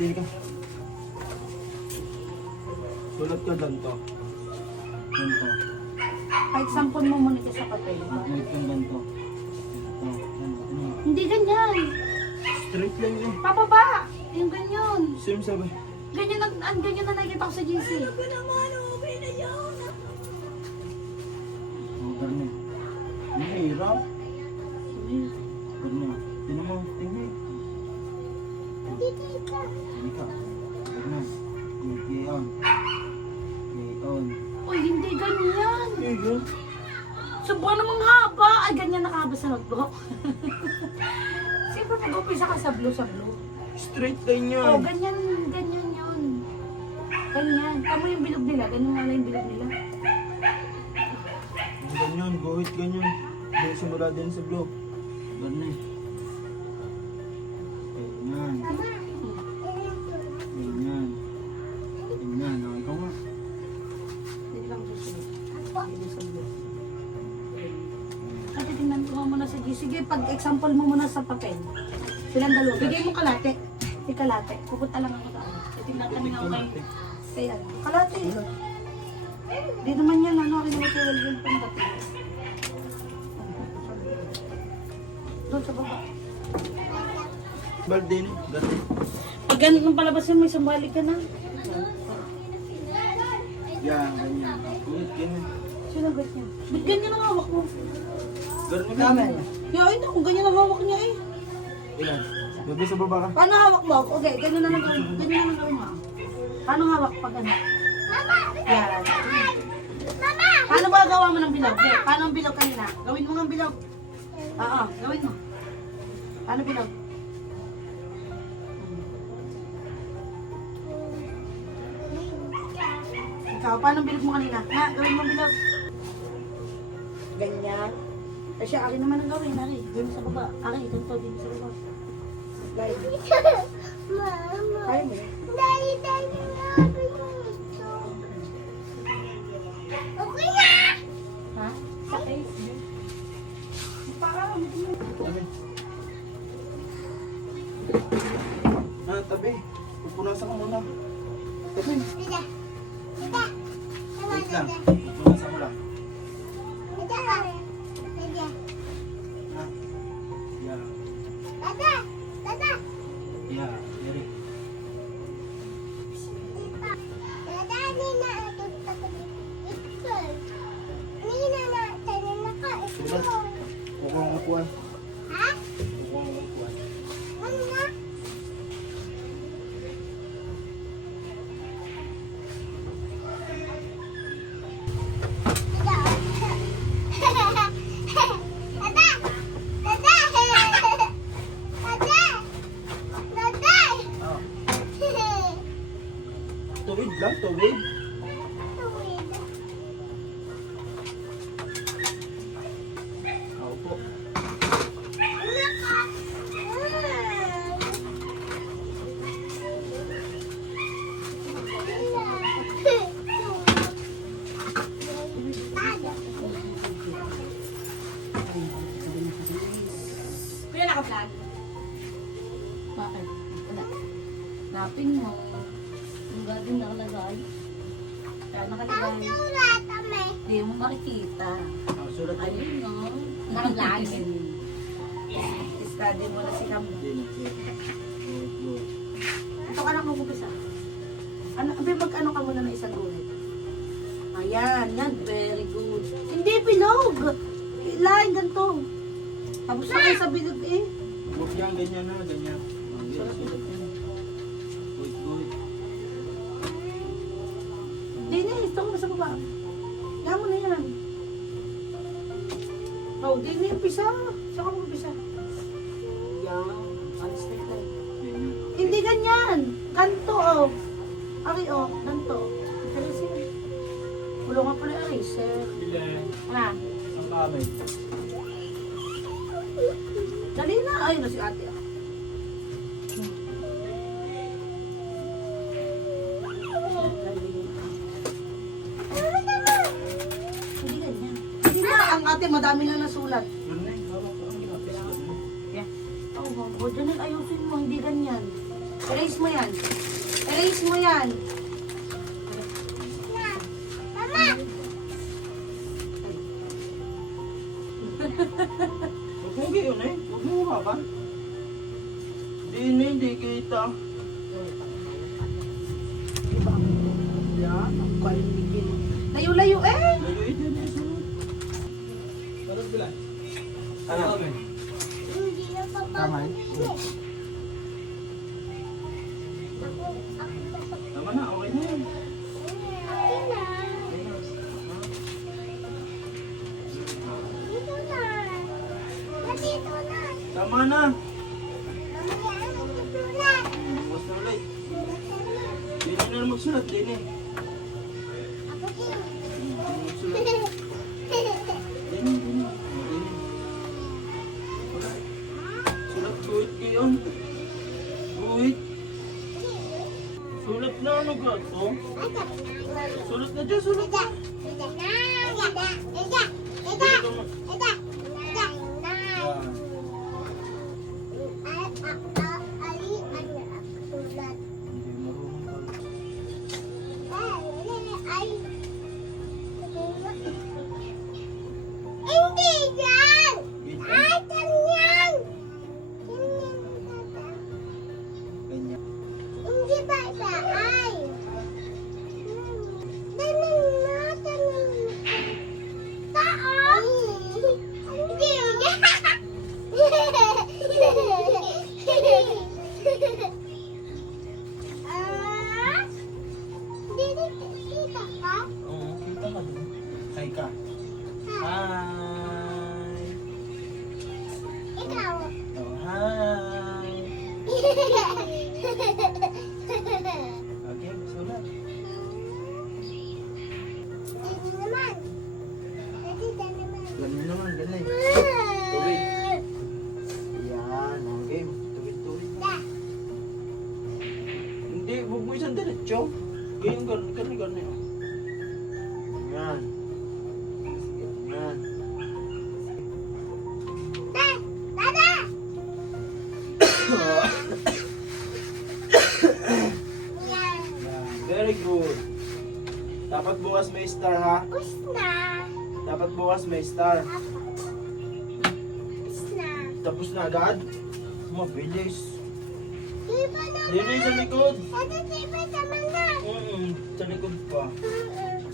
din ka. Sulat ka ganito. Ganito. Kahit sampon mo muna ka sa papel. Wait kang ganito. Hindi ganyan. Straight lang yun. Pababa. Yung ganyan. Same sabi. Ganyan na nakikita ko sa GC. Oh, ganun. Mahirap. Ganun. Tinan mo. Tingnan. Hindi ka. Ganun. Ngayon. Ngayon. Uy, hindi ganyan. Ngayon. Sobrang namang haba. Ay, ganyan nakahaba sa notebook. Siyempre mag-upisa ka sa blue. Straight line yan. Oh, ganyan yun. Ganyan. Tama yung bilog nila. Ganyan nga lang yung bilog nila. Ganyan. Guhit ganyan. Doon simula din sa blue. Ganyan. Ganyan. Ganyan. Ganyan. Oh, ikaw nga. Hindi lang susunod. Hindi sa blue. At titingnan ko muna sa GC. Sige, pag-example mo muna sa papel. Silang dalawa. Bigay mo kalate. Si kalate. Pupunta lang ako doon. Titingnan kami ng okay. Kaya, kalate. Di naman yan, ano, kinuwal yung pangdating. Doon sa baba. Balde ni. Gati. Pag ganit ng palabas yun, may sambalik ka na. Yan. Ganyan. Guhit ganyan. Sinagot niya. Ba't ganyan ang hawak mo? Ganun namin. Ay, kung ganyan ang hawak niya eh. Ilan? Gabi sa baba ka. Paano hawak mo? Okay, ganyan na lang gawin. Ganyan na lang gawin mo. Paano hawak pag ano? Yan. Paano ba gawa mo ng bilog? Okay, paano ang bilog kanina? Gawin mo ng bilog. Oo, gawin mo. Paano bilog? Ikaw, paano ang bilog mo kanina? Ha, gawin mo ang bilog. Ganyan. Kasi akin naman ang gawin, Ari. Dito sa baba. Ari, ganito, dito sa baba. Guys. Mama. Kaya mo. Dali, dali na ako ito. Okay na! Ha? Sa face. Tabi. Tabi. Pupunasan ka muna. Tabi. Dada. Dada. Wait lang. Pupunasan mo lang. Dada. Dada. Ha? Yeah. Dada. Dada. Yeah. Very. Dada, nina ako ito. Nina na, tayo na ka. Sige ba? Huwag mong upuan. Ha? Huwag mong upuan. Ano na? Ah. Tuwid lang. Tuwid. Opo. Kuya, naka-vlog? Bakit? Wala. Napin mo. Yung garden nakalagay. Kaya nakalagay. Hindi mo makikita. Sulat tayo. Ayun no. Naka-vlog. Study mo na si Cam. Good, good. Ito ka lang mag-upisa. Ano, mag-ano ka muna ng isang ulit. Ayan, yan. Very good. Hindi bilog. Line, ganito. Tapos na kayo sa bilog eh. Huwag yan, ganyan na, ganyan. Yes, sulat yan. Wait, wait. Hindi na, ito ko na sa baba. Yan mo na yan. Oh, di na yung pisa. Saka mo pisa. Yan. Alis na ito. Ganyan. Hindi ganyan. Ganto, oh. Ari, oh. Ganto. Eraser. Ulo nga pala eraser. Ilan? Ano? Ang kami. Dali na. Ayun na si ate. Ah. Hindi ganyan. Hindi na. Ang ate, madami na nasulat. Yun na, hawak ko ang lapis. Oo, oh, Janelle, ayusin mo. Hindi ganyan. Erase mo yan. Erase mo yan. Na. Mama! Huwag mo gayon eh. Huwag mo hawakan. Hindi kita. Yan, ang kalimigin. Layo-layo eh. Layo ito na sunod. Ano? Hindi na Kamay. Ako. Tama na, okay na yan. Akin na. Dito na. Dito na. Tama na. Mamaya ang magsusulat. Bukas na ulit. Hindi na magsulat din eh. Ako din. Hindi na magsulat. Din. Sulat guhit ngayon. Guhit. Sulat na ano ka to? Sulat na dyan, sulat na. Dito mo. Yan. Hindi marunong pala. Hindi yan! Ganyan. Ay, ganyan! Ganyan. Hindi ba siya ay? Tanong mo, tanong mo. Tao? Hindi yan! Ah? Dito ka? Oo, kita ka dun. Hi ka. Hi. Ikaw. Oh, hi. Okay, sulat. Dito naman. Dito naman. Ganyan naman, ganyan. Tubig. Yan, okay. Tuwid. Da. Hindi, huwag mo isang diretso. Ganyan, ganyan. Yan. Yan. Da. Dada. Yan. Very good. Dapat bukas may star ha. Tapos na. Dapat bukas may star. Tapos na. Tapos na agad? Mabilis. Diba naman? Dito sa likod. Ito, diba naman na? Sa likod pa. Mm-mm.